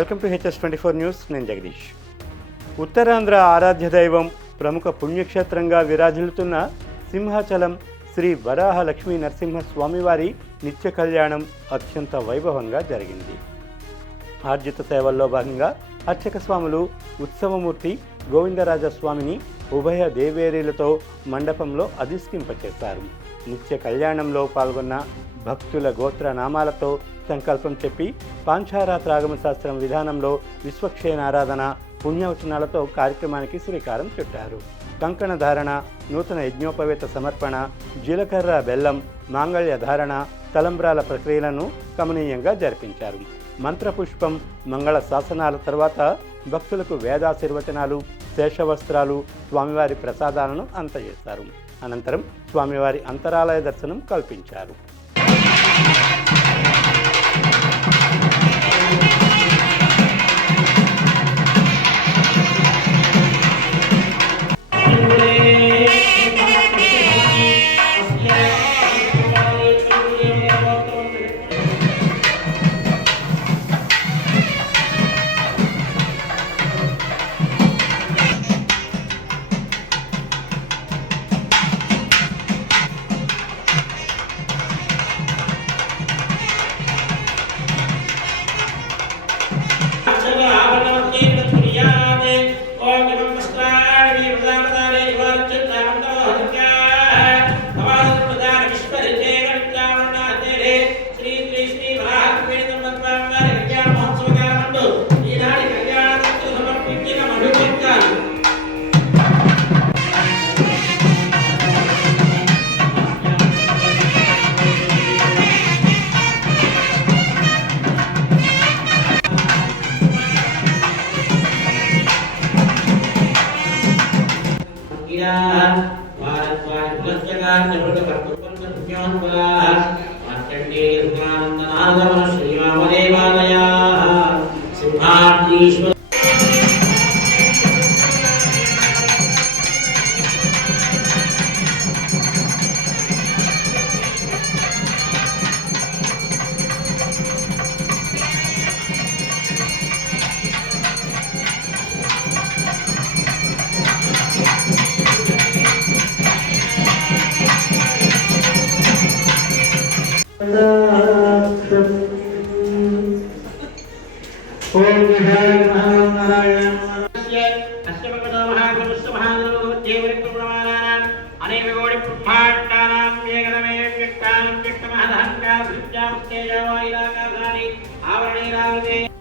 Welcome to HS24 news. నేను జగదీష్. ఉత్తరాంధ్ర ఆరాధ్య దైవం, ప్రముఖ పుణ్యక్షేత్రంగా విరాజిల్లుతున్న సింహాచలం శ్రీ వరాహ లక్ష్మీ నరసింహ స్వామివారి నిత్య కళ్యాణం అత్యంత వైభవంగా జరిగింది. ఆర్జిత సేవల్లో భాగంగా అర్చక స్వాములు ఉత్సవమూర్తి గోవిందరాజస్వామిని ఉభయ దేవేరీలతో మండపంలో అధిష్ఠింపచేశారు. నిత్య కళ్యాణంలో పాల్గొన్న భక్తుల గోత్ర నామాలతో సంకల్పం చెప్పి పాంచారాత్రాగమ శాస్త్రం విధానంలో విశ్వక్షేణారాధన పుణ్యవచనాలతో కార్యక్రమానికి శ్రీకారం చుట్టారు. కంకణ ధారణ, నూతన యజ్ఞోపవేత సమర్పణ, జీలకర్ర బెల్లం, మాంగళ్య ధారణ, తలంబ్రాల ప్రక్రియలను కమనీయంగా జరిపించారు. మంత్రపుష్పం, మంగళ శాసనాల తర్వాత భక్తులకు వేదాశీర్వచనాలు, శేషవస్త్రాలు, స్వామివారి ప్రసాదాలను అందజేశారు. అనంతరం స్వామివారి అంతరాలయ దర్శనం కల్పించారు. ఆవరణే